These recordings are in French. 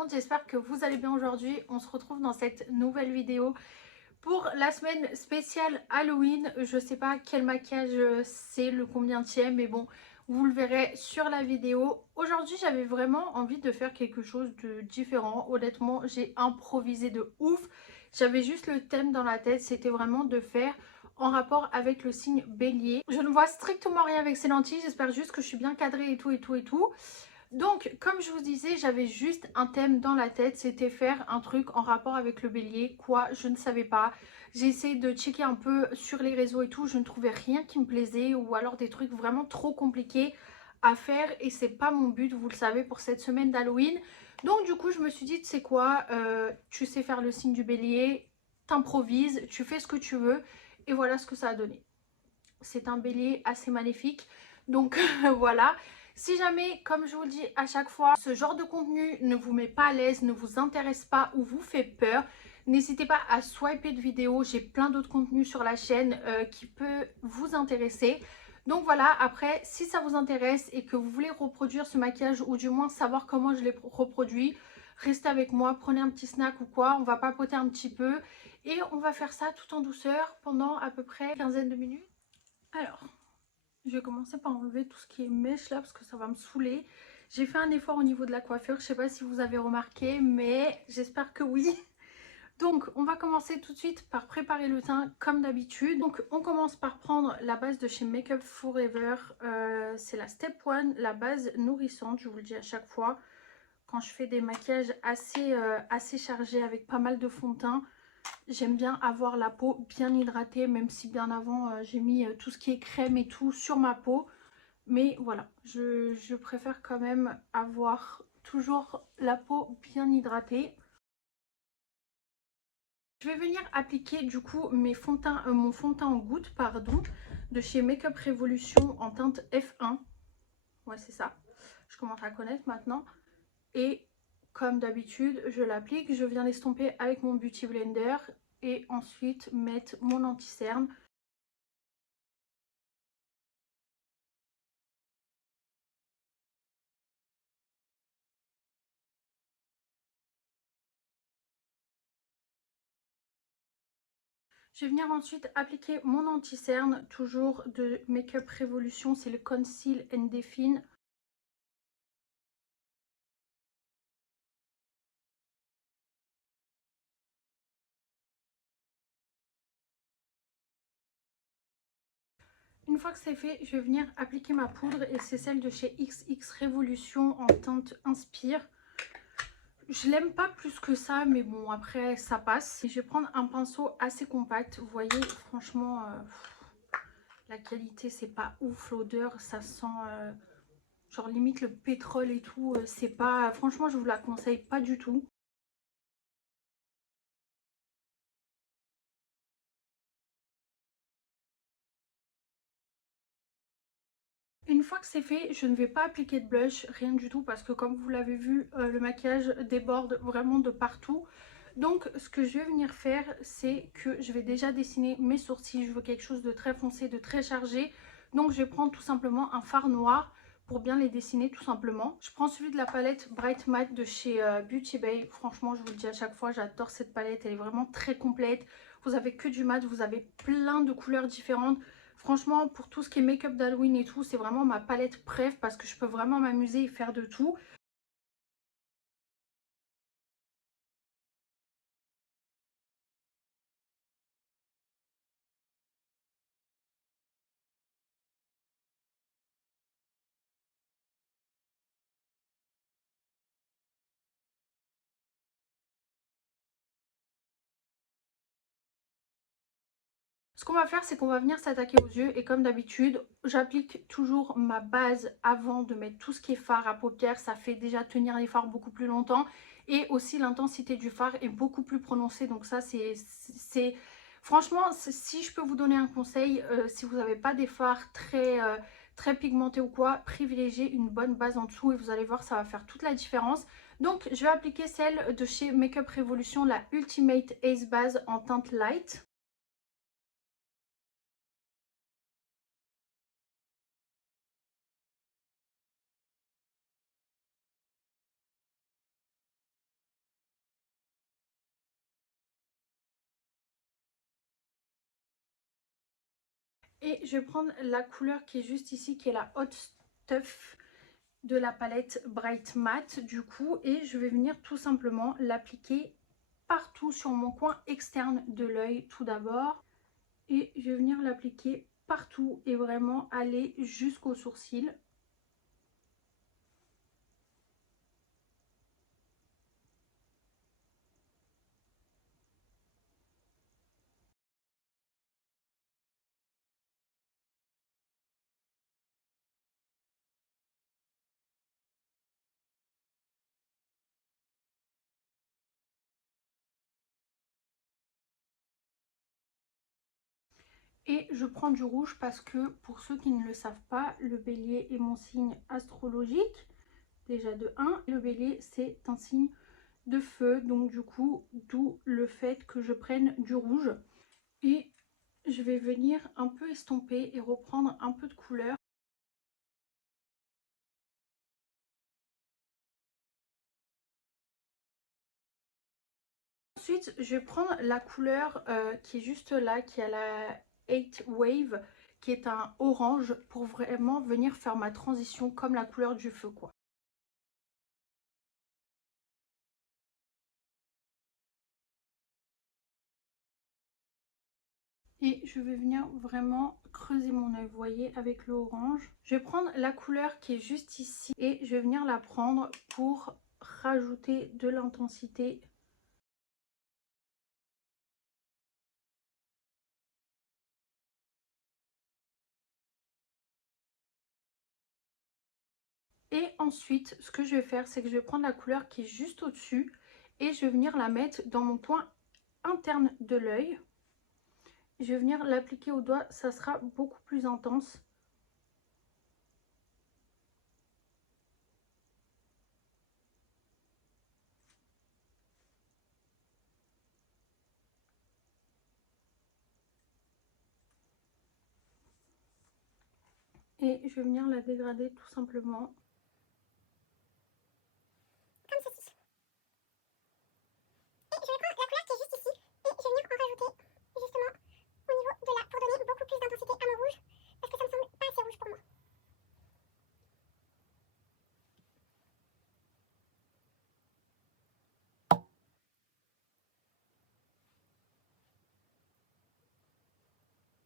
monde, j'espère que vous allez bien aujourd'hui. On se retrouve dans cette nouvelle vidéo pour la semaine spéciale Halloween. Je sais pas quel maquillage c'est, le combienième, mais bon, vous le verrez sur la vidéo. Aujourd'hui, j'avais vraiment envie de faire quelque chose de différent. Honnêtement, j'ai improvisé de ouf. J'avais juste le thème dans la tête, c'était vraiment de faire en rapport avec le signe bélier. Je ne vois strictement rien avec ces lentilles, j'espère juste que je suis bien cadrée et tout et tout et tout. Donc, comme je vous disais, j'avais juste un thème dans la tête, c'était faire un truc en rapport avec le bélier. Quoi, je ne savais pas. J'ai essayé de checker un peu sur les réseaux et tout, je ne trouvais rien qui me plaisait ou alors des trucs vraiment trop compliqués à faire et c'est pas mon but, vous le savez, pour cette semaine d'Halloween. Donc du coup, je me suis dit, tu sais quoi, tu sais faire le signe du bélier, t'improvises, tu fais ce que tu veux et voilà ce que ça a donné. C'est un bélier assez magnifique, donc voilà. Si jamais, comme je vous le dis à chaque fois, ce genre de contenu ne vous met pas à l'aise, ne vous intéresse pas ou vous fait peur, n'hésitez pas à swiper de vidéos. J'ai plein d'autres contenus sur la chaîne qui peut vous intéresser. Donc voilà, après, si ça vous intéresse et que vous voulez reproduire ce maquillage ou du moins savoir comment je l'ai reproduit, restez avec moi, prenez un petit snack ou quoi, on va papoter un petit peu et on va faire ça tout en douceur pendant à peu près une quinzaine de minutes. Alors, je vais commencer par enlever tout ce qui est mèche là parce que ça va me saouler. J'ai fait un effort au niveau de la coiffure, je sais pas si vous avez remarqué, mais j'espère que oui. Donc on va commencer tout de suite par préparer le teint comme d'habitude. Donc on commence par prendre la base de chez Make Up Forever. C'est la Step 1, la base nourrissante, je vous le dis à chaque fois. Quand je fais des maquillages assez chargés avec pas mal de fond de teint, j'aime bien avoir la peau bien hydratée, même si bien avant j'ai mis tout ce qui est crème et tout sur ma peau. Mais voilà, je préfère quand même avoir toujours la peau bien hydratée. Je vais venir appliquer du coup mon fond de teint en gouttes, pardon, de chez Make Up Revolution en teinte F1. Ouais, c'est ça. Je commence à connaître maintenant. Et comme d'habitude, je l'applique. Je viens l'estomper avec mon Beauty Blender et ensuite mettre mon anti-cerne. Je vais venir ensuite appliquer mon anti-cerne, toujours de Make Up Revolution, c'est le Conceal and Define. Une fois que c'est fait, je vais venir appliquer ma poudre et c'est celle de chez XX Revolution en teinte Inspire. Je l'aime pas plus que ça, mais bon, après ça passe. Et je vais prendre un pinceau assez compact. Vous voyez, franchement, la qualité c'est pas ouf, l'odeur ça sent genre limite le pétrole et tout. C'est pas, franchement je vous la conseille pas du tout. Une fois que c'est fait, je ne vais pas appliquer de blush, rien du tout, parce que comme vous l'avez vu, le maquillage déborde vraiment de partout. Donc ce que je vais venir faire, c'est que je vais déjà dessiner mes sourcils. Je veux quelque chose de très foncé, de très chargé. Donc je vais prendre tout simplement un fard noir pour bien les dessiner tout simplement. Je prends celui de la palette Bright Matte de chez Beauty Bay. Franchement, je vous le dis à chaque fois, j'adore cette palette. Elle est vraiment très complète. Vous avez que du mat, vous avez plein de couleurs différentes. Franchement, pour tout ce qui est make-up d'Halloween et tout, c'est vraiment ma palette préf parce que je peux vraiment m'amuser et faire de tout. Ce qu'on va faire, c'est qu'on va venir s'attaquer aux yeux et comme d'habitude, j'applique toujours ma base avant de mettre tout ce qui est fard à paupières. Ça fait déjà tenir les fards beaucoup plus longtemps et aussi l'intensité du fard est beaucoup plus prononcée. Donc ça, c'est franchement, si je peux vous donner un conseil, si vous n'avez pas des fards très pigmentés ou quoi, privilégiez une bonne base en dessous et vous allez voir, ça va faire toute la différence. Donc je vais appliquer celle de chez Make Up Revolution, la Ultimate Ace Base en teinte light. Et je vais prendre la couleur qui est juste ici, qui est la Hot Stuff de la palette Bright Matte du coup. Et je vais venir tout simplement l'appliquer partout sur mon coin externe de l'œil tout d'abord. Et je vais venir l'appliquer partout et vraiment aller jusqu'aux sourcils. Et je prends du rouge parce que pour ceux qui ne le savent pas, le bélier est mon signe astrologique. Déjà de 1, le bélier c'est un signe de feu, donc du coup d'où le fait que je prenne du rouge. Et je vais venir un peu estomper et reprendre un peu de couleur. Ensuite, je vais prendre la couleur qui est juste là, qui a la 8 Wave, qui est un orange, pour vraiment venir faire ma transition comme la couleur du feu, quoi. Et je vais venir vraiment creuser mon œil, vous voyez, avec le orange. Je vais prendre la couleur qui est juste ici et je vais venir la prendre pour rajouter de l'intensité. Et ensuite, ce que je vais faire, c'est que je vais prendre la couleur qui est juste au-dessus et je vais venir la mettre dans mon coin interne de l'œil. Je vais venir l'appliquer au doigt, ça sera beaucoup plus intense. Et je vais venir la dégrader tout simplement. Comme ceci. Et je vais prendre la couleur qui est juste ici et je vais venir en rajouter justement au niveau de là pour donner beaucoup plus d'intensité à mon rouge parce que ça me semble pas assez rouge pour moi.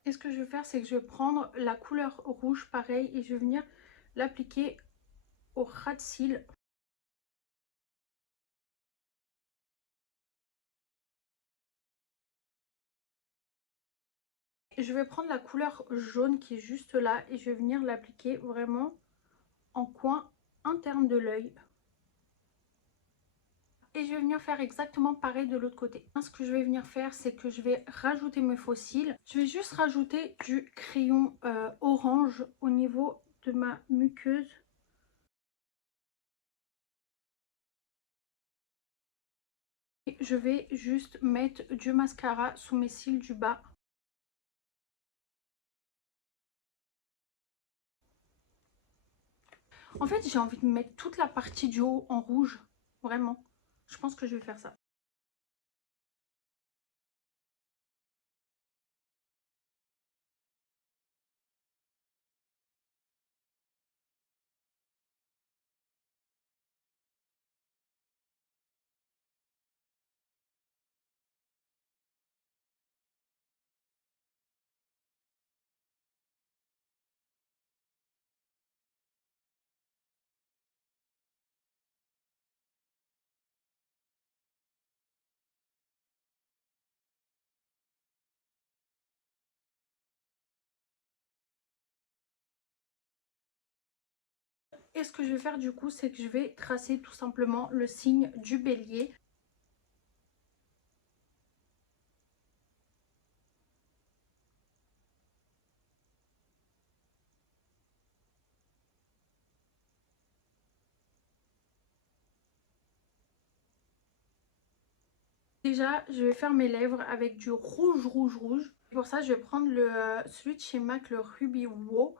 Et ce que je vais faire, c'est que je vais prendre la couleur rouge pareil et je vais venir l'appliquer au ras de cils. Je vais prendre la couleur jaune qui est juste là et je vais venir l'appliquer vraiment en coin interne de l'œil. Et je vais venir faire exactement pareil de l'autre côté. Ce que je vais venir faire, c'est que je vais rajouter mes faux cils. Je vais juste rajouter du crayon orange au niveau de ma muqueuse. Et je vais juste mettre du mascara sous mes cils du bas. En fait, j'ai envie de mettre toute la partie du haut en rouge. Vraiment. Je pense que je vais faire ça. Et ce que je vais faire du coup, c'est que je vais tracer tout simplement le signe du bélier. Déjà, je vais faire mes lèvres avec du rouge, rouge, rouge. Pour ça, je vais prendre celui de chez MAC, le Ruby Wow.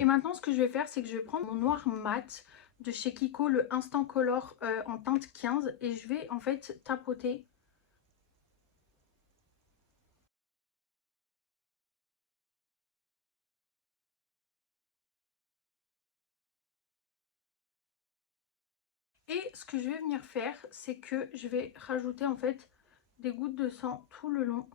Et maintenant ce que je vais faire, c'est que je vais prendre mon noir mat de chez Kiko, le Instant Color en teinte 15, et je vais en fait tapoter. Et ce que je vais venir faire, c'est que je vais rajouter en fait des gouttes de sang tout le long.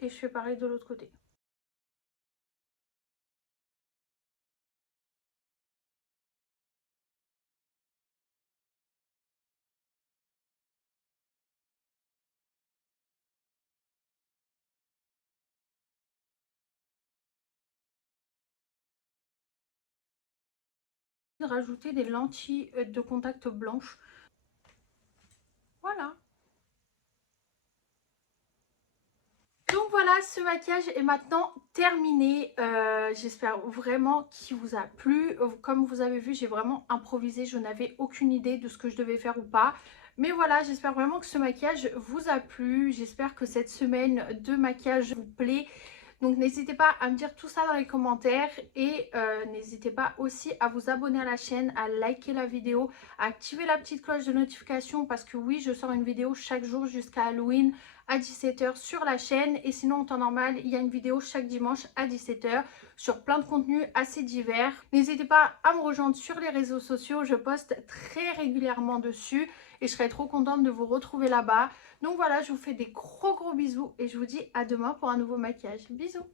Et je fais pareil de l'autre côté. Rajouter des lentilles de contact blanches. Voilà. Donc voilà, ce maquillage est maintenant terminé. J'espère vraiment qu'il vous a plu. Comme vous avez vu, j'ai vraiment improvisé. Je n'avais aucune idée de ce que je devais faire ou pas. Mais voilà, j'espère vraiment que ce maquillage vous a plu. J'espère que cette semaine de maquillage vous plaît. Donc n'hésitez pas à me dire tout ça dans les commentaires et n'hésitez pas aussi à vous abonner à la chaîne, à liker la vidéo, à activer la petite cloche de notification parce que oui, je sors une vidéo chaque jour jusqu'à Halloween à 17 h sur la chaîne, et sinon en temps normal il y a une vidéo chaque dimanche à 17 h sur plein de contenus assez divers. N'hésitez pas à me rejoindre sur les réseaux sociaux, je poste très régulièrement dessus et je serai trop contente de vous retrouver là-bas. Donc voilà, je vous fais des gros bisous et je vous dis à demain pour un nouveau maquillage. Bisous.